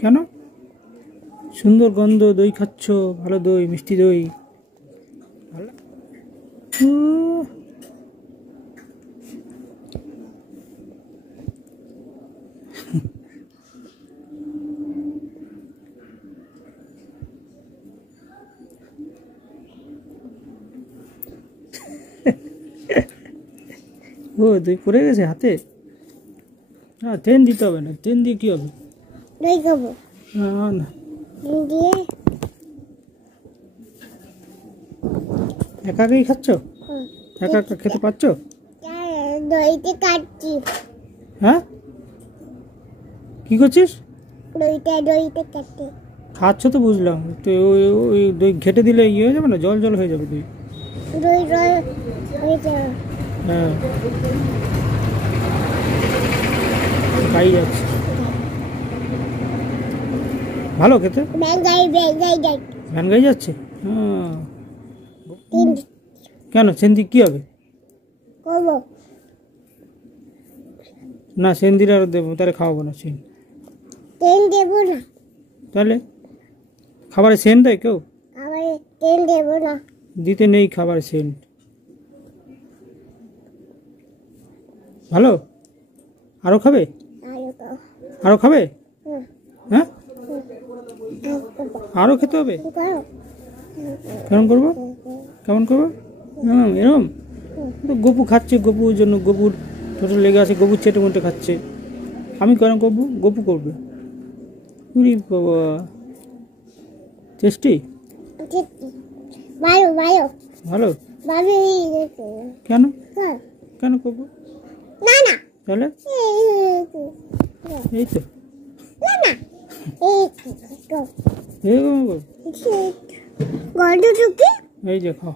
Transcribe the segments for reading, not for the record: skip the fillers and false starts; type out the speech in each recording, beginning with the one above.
কেন? সুন্দর গন্ধ, দই খাচ্ছ, ভালো দই, মিষ্টি দই। ও দই পড়ে গেছে হাতে। হ্যাঁ, ট্রেন দিতে হবে না। ট্রেন দিয়ে কি হবে? দই খাবো না, দিয়ে একা একাই খাচ্ছ? একা একা খেতে পাচ্ছ? দইতে কাটছি। হ্যাঁ, কি করছিস? দইতে কাটতে খাচ্ছ তো বুঝলাম, তো ওই দই ঘেটে দিলে ইয়ে হয়ে যাবে না? জল জল হয়ে যাবে দই। দই হয়ে যাবে। হ্যাঁ, খাই যাচ্ছে। ভালো খেতে। ভ্যান গাড়ি যাচ্ছে। হ্যাঁ, কেন? সেন্দি কি হবে? না, সেন্দির আর দেবো, তাহলে খাওয়াবো না। সেন দেবো না, তাহলে খাবারে সেন দেয় কেউ? দেবো না, দিতে নেই খাবারে সেন। ভালো, আরো খাবে? আরো খাবে? হ্যাঁ, আরো খেতে হবে। কেমন করবো? কেমন করবো? এরম তো গপু খাচ্ছে, গপুর জন্য, গপুর ছোটো লেগে আছে, গপুর চেটে মুটে খাচ্ছে। আমি কেন করবো? গপু করবে। উরি বাবা, টেস্টি। ভালো। কেন? কেন করবো? তাহলে এই তো এই যে খাও।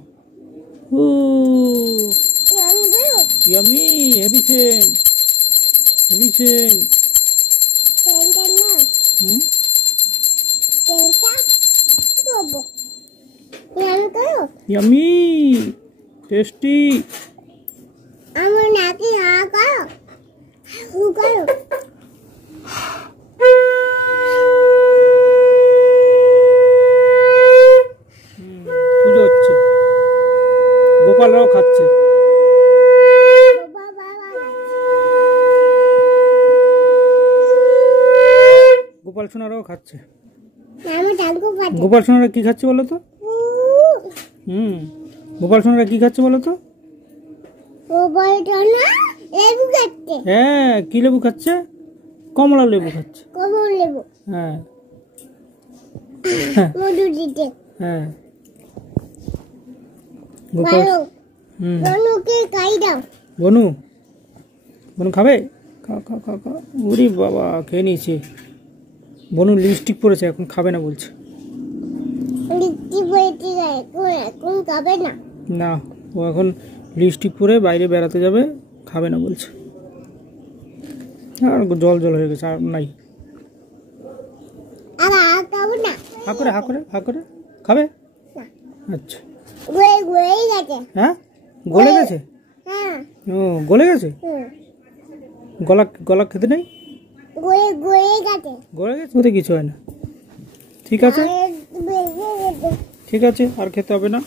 Yummy, heavy scent, heavy scent. Yummy, tasty. আমার নাকি হা করো, হু করো। পুজো হচ্ছে, গোপালরাও খাচ্ছে। গোপাল সোনারাও খাচ্ছে। গোপাল সোনারা কি খাচ্ছে বলো তো? গোপাল সোনারা কি খাচ্ছে বলো তো? হ্যাঁ, কি লেবু খাচ্ছে? কমলা লেবু খাচ্ছে। হ্যাঁ হ্যাঁ, গোপাল। বনু, বনু খাবে? খাও খাও খাও খাও। ওরে বাবা, খেয়ে নিয়েছে। বনু লিপস্টিক পরেছে, এখন খাবে না বলছে। না, ও এখন লিপস্টিক পরে বাইরে বেড়াতে যাবে, খাবে না বলছে। আর জল জল হয়ে গেছে, আর নাই। হা করে হা করে হা করে খাবে। আচ্ছা, হ্যাঁ, গলে গেছে। ও, গলে গেছে। গলা গলা খেতে নেই, গলে গেছে। ওতে কিছু হয় না। ঠিক আছে, ঠিক আছে, আর খেতে হবে না।